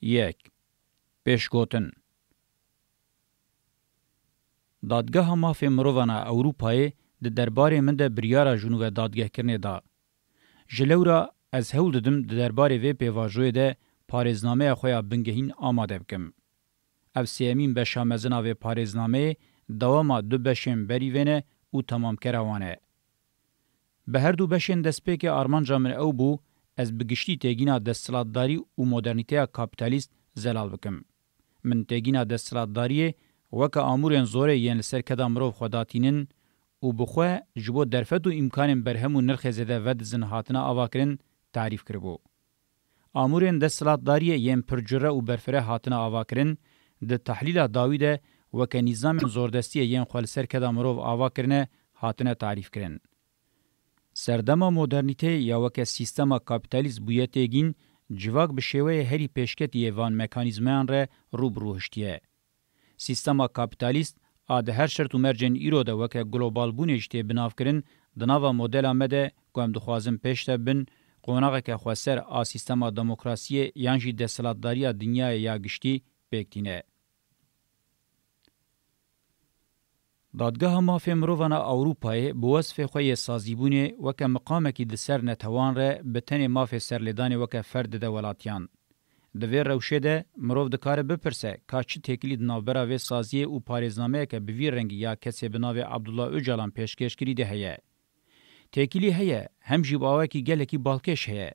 یک پیشگوتن دادگاه مافی مرووانا اوروپای د درباره من ده بریارا جنوب دادگاه کرنه دا. جلورا از هول ددم د درباره وی پیواجوی ده پارێزنامه خویا بنگهین آماده بکم. اف سیمین بشامزنا و پارێزنامه دواما دو بشین بریوینه او تمام کروانه. به هر دو بشین دسپیک آرمانجا من او بو از بگشتی تیگینا دستلاتداری و مدرنیته کابیتالیست زلال بکم. من تیگینا دستلاتداری وکا آمورین زوره ین لسر کدا مروف خوداتینن و بخواه جبو درفت و امکان برهم و نرخ زده ود زنهاتنا آواکرن تعریف کربو. آمورین دستلاتداری ین پرجره و برفره هاتنا آواکرن د تحلیل داویده وکا نظام زوردستی ین خوالسر کدا مروف آواکرنه هاتنا تعریف کرن. سردما مدرنیته یا وکا سیستما کابیتالیست بویه تیگین جواک بشیوه هری پیشکتی وان مکانیزمان ره روبروهشتیه. سیستما کابیتالیست آده هر شرط و مرجن ایرو ده وکا گلوبال بونجتی بناف کرن دناوا مدل آمده که هم دخوازم پیشته بن قوناغه که خواسر آ سیستما دموکراسی یانجی دستلاتداری دنیا یا گشتی بیکتینه. دادگاه مافی مرووانا اوروپای بوصف خوی سازیبونه وکا مقامکی د سر نتوان ره بتن مافی سرلیدان وکا فرد ده ولاتیان. دوی روشه ده مروف دکاره بپرسه که چه تکلی دنابرا و سازیه و پارێزنامه که بوی رنگی یا کسی بناوی عبدالله اوجالان پیشکش کری ده هیه. تکلی هیه هم جیب آوکی گلکی بالکش هیه.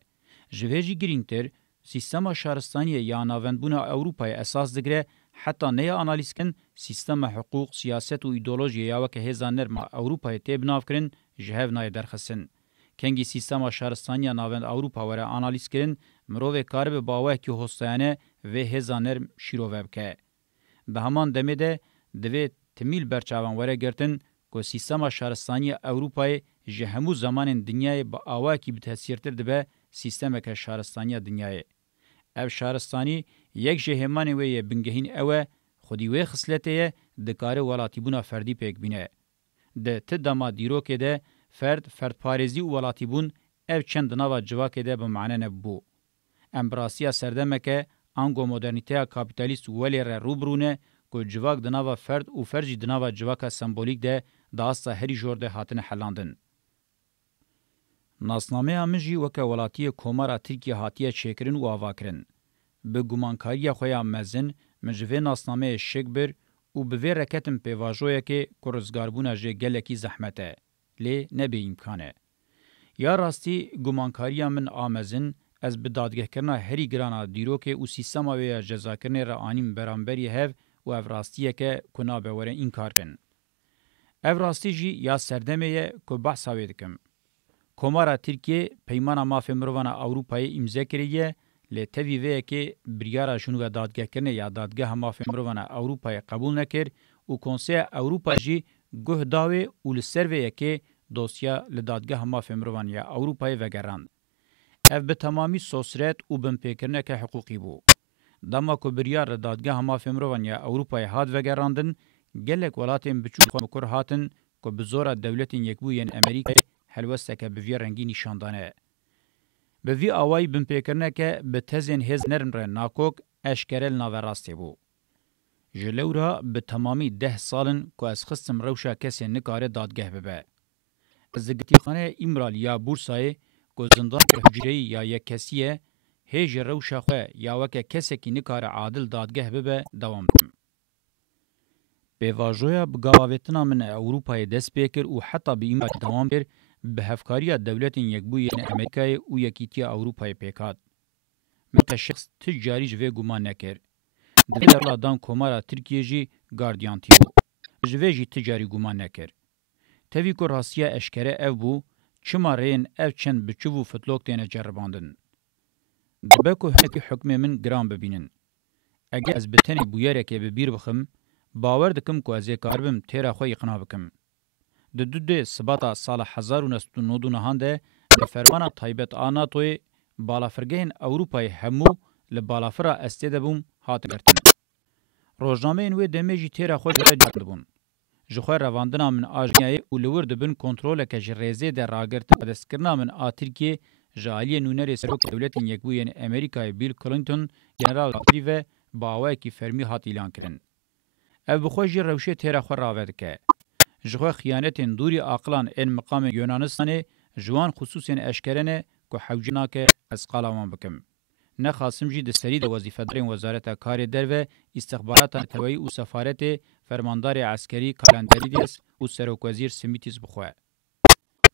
جوهجی گرینگتر سیستما شهرستانی یا ناوندبون اوروپای اساس دگره حتی نیا آنالیز کن سیستم حقوق، سیاست و ایدولوژی یا وکه هزانر ما اوروپای تیب ناف کرن جهو نای درخصن. کنگی سیستم شهرستانی ناوند اوروپا وره آنالیز کرن مروه کار به باوه که هستانه و هزانر شیروه بکه. به همان دمه ده دوی تمیل برچاوان وره گرتن که سیستم شهرستانی اوروپای جهمو زمان دنیای با آوه که بتحصیرتر دبه سیستم که شهرستانی دنیای. او شهرستانی یک جهمان وی بنگهین اوه خودی وی خصلته دکاره ولاتی بونا فردی پیک بینه. ده تداما دیرو که ده فرد پارێزی و ولاتی بون او چند نوا جواکه ده بمعنی نبو. امبراسیا سردمکه انگو مدرنیته کابیتالیست ولی را روبرونه که جواک دنوا فرد و فرجی دنوا جواک سمبولیک ده داستا هری جورده هاتن حلاندن. ناسنامه آمجی وکه ولاتی کومارا ترکیه هاتیه چیکرن و آواکرن. به گمانکاری خویا مزن مجوه ناسنامه شکبر و به وی رکتم پیواجویه که کرزگاربونه جه گلکی زحمته. لی نبی امکانه. یا راستی گمانکاری من آمزن از به دادگه کرنا هری گرانا دیرو که او سیستما و جزا کرنه را آنیم برانبری هف و او راستیه که کنا بوره این کار کن. او راستی جی یا سردمه که بحثا ویدکم. کومارا ترکیه پیمانا مافی مرووانا اوروپای امضا کریه لی تاوی ویه که بریارا جنوب دادگه کرنه یا دادگه مافی مرووانا اوروپای قبول نکر و کنسه اوروپا جی گوه داوی و لسر ویه که دوسیا لدادگه مافی مرووانا اوروپای وگراند. اف به تمامی سوسرت و بمپیکرنه که حقوقی بو. دما که بریار دادگه مافی مرووانا اوروپای هاد وگراندن گلک ولاتین بچو مکر هاتن که بزور دولتین یکبوین امریکای حلوسته که بوی رنگی نشاندانه. بوی آوائی بمپیکرنه که به تزین هز نرم ره ناکوک اشکرل ناوراسته بو. جلورا به تمامی 10 سالن که از خستم روشا کسی نکاره دادگه ببه. از دگتیخانه امرال یا بورسای که زندان که حجری یا یک کسیه هیج روشا خواه یا وکه کسی که نکاره عادل دادگه ببه دوام دم. به واجویا بگاویتنا من اوروپای دست بیکر و حتی به ایمار دوام بیر به هفکاری دولت یکبوی امریکای و یکیتی اوروپای پیکاد. مکه شخص تجاریج و گمان نکر. دولت دان کومارا ترکیه جی گاردیان تیبو. جوه جی تجاری گمان نکر. تاوی که راستیا اشکره او بو چما رین او چند بچو و فتلوک تینه جرباندن. دبه که حکم من گرام ببینن. اگه از بتنی بویره که ببیر بخم باور دکم که از کاربم تیرا خوی اقنا بکم. د سباتا سال 1999 ده به فرمان تایبت آناتوی بالافرگهن اوروپای همو لبالافرا استیده بوم هات گرتن. روزنامه انوی دمیجی تیرا خوش رجد بون. جخواه رواندنا من آجنیای اولور دبن کنترول که جریزه ده راگرت دستکرنا من آترکی جالی نونر سروک دولتین یکبوین امریکای بیل کلینتون جنرال پریو باوی کی فرمی هات اعلان کردن. اف بخوجی روشه تیرا خو راود که. جخوا خیانتین دوری عقلان ان مقام یونانستان جوان خصوصین اشکرنه که حوجنا که از قلامان بکم. نه خاصم جی د سری د وظیفه دارین وزارت کار در و استخبارات توی او سفارت فرماندار عسکری کالندری دیس او سروک وزیر سمیتیز بخواه.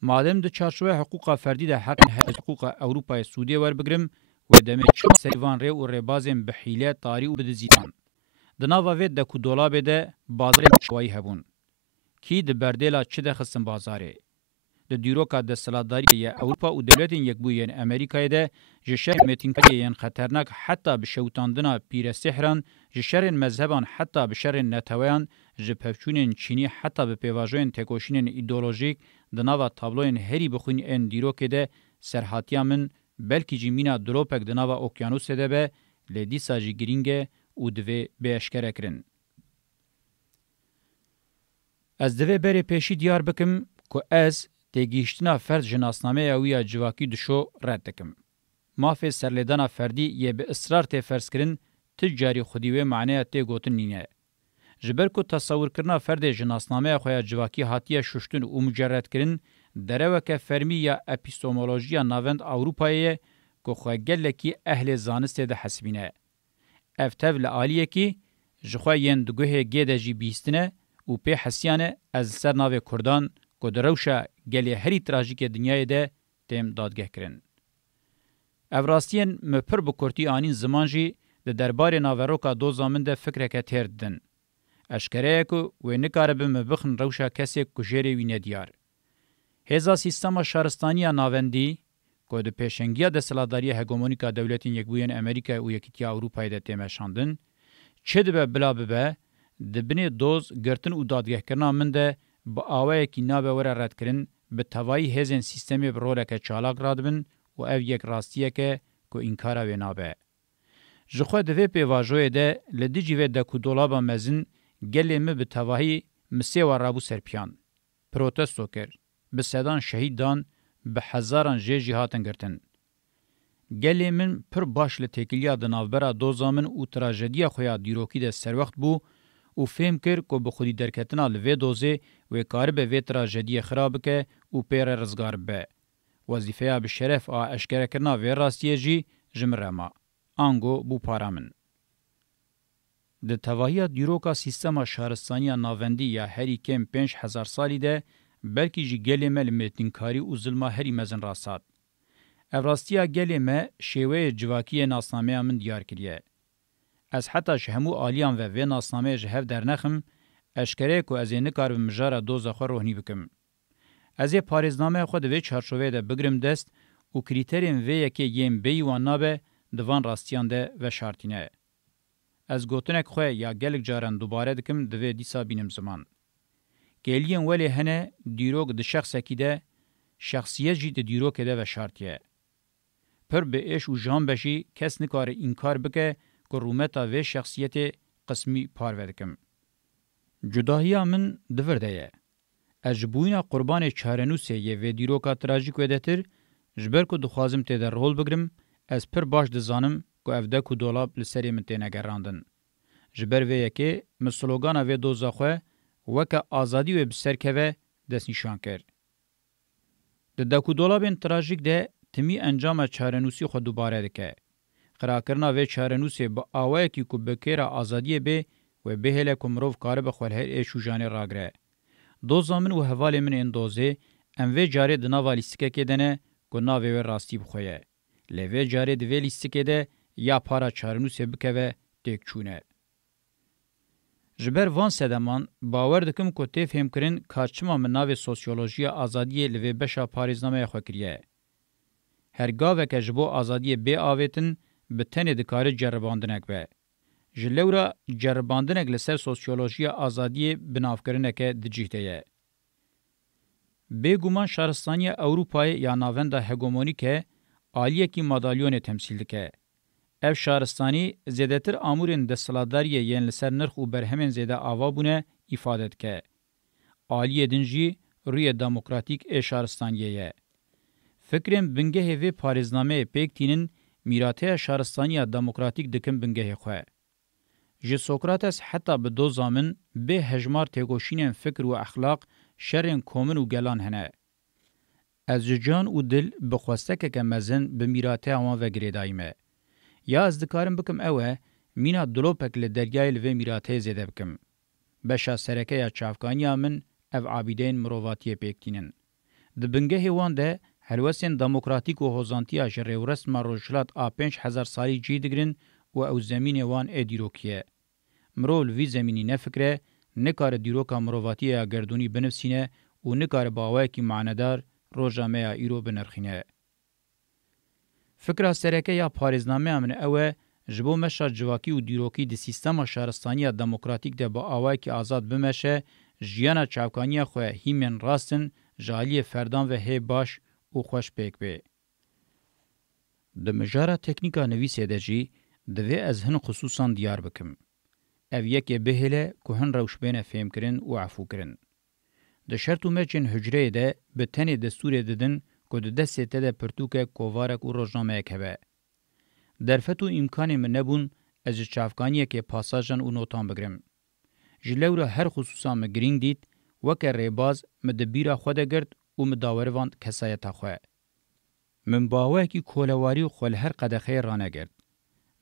مادم د چارچوبه حقوق فردی د حقوق اروپای سعودی ور بگرم و دمه چما سریوان ری او ربازم به حیله طاری او بدزیدان. د ناوا و د کو دولاب ده بازار شوی هبون. کی د بردلا چه د خصم بازاره. د دیروکا د سلاداری اروپا او دولتین یکبوین امریکای ده جشر متینکای خطرناک حتی به شوتاندنا پیر سحران جشر مذهبان حتی به شر نتویان جپفچونین چینی حتی به پیواژوین تکوشینین ایدئولوژیک د ناوا تابلوین هری بخوین ان دیروکه ده سرحاتیا من بلکی جیمینا دروپک د ناوا اوکیانوس ده به لدی ساجی گرینگه او دوی به اشکره کرن. از دوی بری پیشی دیار بکم که از تگیشتنا فرد جناسنامه اویا جواکی دشو رد دکم. مافی سرلیدانا فردی یه به اصرار تی فرض کرن تجاری خودیوه معنی تی گوتن نینه. جبر کو تصور کرنا فرد جناسنامه خویا جواکی هاتیه ششتون او مجرد کرن دروکه فرمی یا اپیستومولوژیا ناوند اوروپایه که خواه گلکی اهل زانسته ده حسبینه. افتو لعالیه کی جخوا ین دگوه گیده جی بیستنه و پی حسیانه از سر ناو کردان که دروشا گلی هری تراژیک دنیای ده تیم دادگه کرن. افراستین مپر بکرتی آنین زمان جی ده دربار ناوروکا دو زامن ده فکره که تیر دن. اشکره که و نکاره به مبخن روشا کسی کجیری وینه دیار. هزا سیستم شهرستانی ناوندی که ده پیشنگیا ده سلاداری هگمونیکا دولتین یکبوین امریکا و یکیتیا اروپای ده تیمشاندن، چه ده بلا ببه ده بینی دوز گرتن و دادگه کرنا من ده با آوه کی نابه وره رد کرن به توایی هزین سیستمی بروله که چالاک راد بن و او یک راستیه که انکاره و نابه. جخواه دوی پیواجوه ده لدیجی و ده کدولابا مزن گلی می به توایی مسی و رابو سرپیان. پروتستو کر. به سدان شهید دان به هزاران جیجی هاتن گرتن. گلی من پر باش لتکیلیا دناوبرا دوزامن و تراجدیا خویا دیروکی ده سر وقت بو او فهم کر کو به خودی درکتنا لوی دوزه و کار به وی تراژدی خراب که او پیر رزگار به وظیفه به شرف ا اشکره کرنا و راستیه جی جمرما انگو بو پارامن د توهیا دیروکا سیستم شهرستانی ناوندی یا هری کم 5000 سالی ده بلکی جی گلیمل متینکاری او ظلم هری مزن راسات افراستیا گلیمه شیوه جواکی ناسنامه من دیار کریه از حتی شهمو آلیان و ناسنامه جهف در نخم اشکره که از این کار به مجاره دوزا خور روحنی بکم. از این پاریزنامه خود وی چارچوه ده بگرم دست و کریترین وی یکی یم بیوان نابه دوان راستیان ده و شارتینه. از گوتنک خواه یا گلک جارن دوباره دکم دوی دیسا بینم زمان. گلین ولی هنه دیروگ ده شخصکی ده شخصیت جی ده دیروگ ده و شارتیه. پر به اش و جان بشی کس نکار اینکار بکه که رومتا و شخصیت قسمی پارودکم. جداهیا من دورده اجبوینا قربان چارنوسه یه و دیروکا تراژیک ودتر جبر کو دخوازم ته در رول بگرم از پر باش دزانم کو افده کو دولاب لسری من تینه گراندن. جبر و یکی مسلوگانا و دوزاخوه وکا آزادی و بسرکوه دست نشان کرد. ده کو دولابین تراژیک ده تمی انجام چارنوسی خود دوباره دکه. قراکرنا و چارنوسی با آوه کی کو بکیره آزادی به و بهله کومروف کار به خل هر ایشو جانه راگره دو زامن و حواله من اندوزه ام و جاره د ناوا لیستیکه کدنه کو ناوی و راستی بخویه لوی جاره د وی لیستیکه ده یا پارا چارنو سبکه تک چونه جبر وان سدمان باور دکم کو ته فهم کرین کارچما من ناوی سوسیولوژی آزادی لوی بشا پاریزنامه خو کریه هرگاوه که جبو آزادی بی آویتن به تنه دکار جرباندنک به جلورا جرباندنک لسر سوسیولوژی آزادی بنافکرنک دجیهته بگومان شهرستانی اروپای یا ناوند هگمونیکه عالیه کی مدالیون تمثیل که اف شهرستانی زیادتر امورن د سلاداری یین لسر نرخ او برهمن زیاده آوابونه ifade که عالیه دنجی روی دموکراتیک شهرستانیه فکرم بنگه وی پاریزنامه پیکتینن میراته شهرستانی دموکراتیک دکم بنگه خواه. جه سوکراتس حتی به دو زامن به هجمار تگوشین فکر و اخلاق شرین کومن و گلان هنه. از جان و دل بخواسته که مزن به میراته آمان و گریدایمه. یا از دکارم بکم اوه مینا دلوپک لدریای لوی میراته زیده بکم. بشا سرکه یا چافکانی من او عابدین مروواتی پیکتینن. د بنگه وان ده هلوسین دموکراتیک و هوزانتیا جره و رسم روشلات آ 5000 سالی جی دگرن و او زمین وان ادیروکیه. مرول وی زمینی نفکره نکار دیروکا مروواتی یا گردونی بنفسینه و نکار باوه کی معنادار روژامه یا ایرو بنرخینه. فکر سرکه یا پاریزنامه امن اوه جبو مشا جواکی و دیروکی دی سیستم شهرستانی دموکراتیک ده با آوه کی آزاد بمشه جیانا چاوکانی خواه هیمین راستن جالی فردان و هی باش او خوش پیک بی. ده مجاره تکنیکا نویسه ده جی دوی از هن خصوصا دیار بکم. او یکی بهله که هن روش بین فهم کرن و عفو کرن. ده شرط و مرچن حجره ده به تنی دستور ددن که ده دسته ده پرتوک کووارک و روزنامه که درفتو امکانی من نبون از چافکانیه که پاساژن و نوتان بگرم. جلوره هر خصوصا مگرینگ دید وکر ریباز مدبیرا خود گرد و مداوروان کسایتا خواه. من باوه کی کولواری و خول هر قدخه رانه گرد.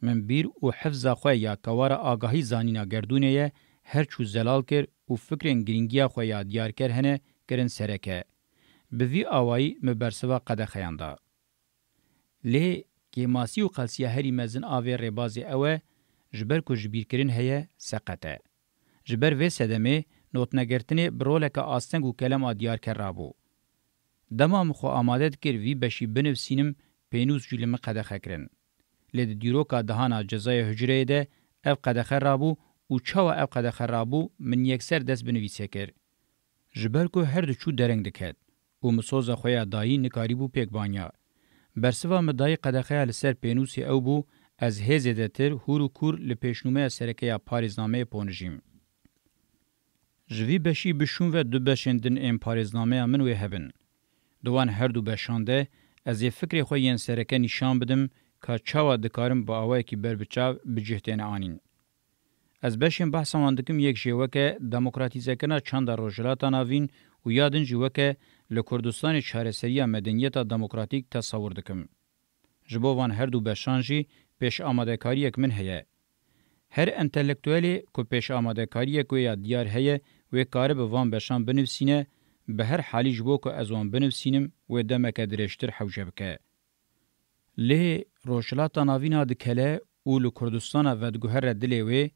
من بیر و حفظ خواه یا کوار آگاهی زانینا گردونه یه هر چو زلال کر و فکرین گرینگیا خواه یا دیار کر هنه کرن سرکه. بوی آوائی مبرسوا قدخه یاندا. لی که ماسی و قلسیه هری مزن آوه ریبازی اوه جبر کو جبیر کرن هیه سقطه. جبر و سدمه نوت نگرتنی برولک آستنگ و کلم آدیار کر رابو. دمام خو آماده کر وی بشی بنفسینم پینوز جلم قدخه کرن. لید دیروکا دهانا جزای حجره ده او قدخه رابو و چاو او قدخه رابو من یکسر دست بنویسه کر. جبر کو هر دو چو درنگ دکد و مسوز خویا دایی نکاریبو پیک بانیا. برسوا مدای قدخه لسر پینوسی او بو از هزه ده تر هورو کور لپیشنومه سرکه پاریزنامه پونجیم. جوی بشی بشون و دو بشندن ام پاریزنامه من و هبن. دوان هر دو بشانده از یه فکر خوی ین سرکه نشان بدم که چاوا دکارم با آوائی که بر بچاو بجهتین آنین. از بشین بحثا واندکم یک جیوکه دموکراتیزه کنا چند روجلاتا ناوین و یادن جیوکه لکردستان چارسری مدنیت دموکراتیک تصور دکم. جبوان هر دو بشانجی پیش آماده کاری یک من هیه. هر انتلیکتوالی که پیش آماده کاری یک یا دیار هیه و کار به وان بشان بنفسینه به هر حالی جبو که از وان بنفسینم و دمک درشتر حوجه بکه. لی روشلاتا ناوینا دکله او لکردستان و دگوهر دلیوی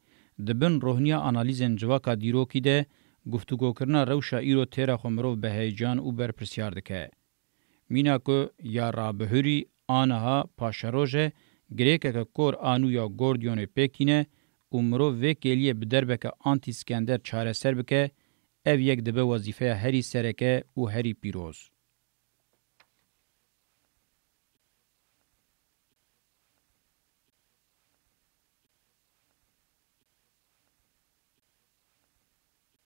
دبن روحنیا آنالیزن جواکا دیروکی ده گفتگو کرنا روشا ایرو تیرا خمرو به هیجان او بر پرسیار دکه. مینا که یا رابهوری آنها پاشروژه گریکه که کور آنو یا گوردیون پیکینه امرو و کلیه بدربکه آنتی سکندر چاره سر بکه او یک دبه وظیفه هری سرکه و هری پیروز.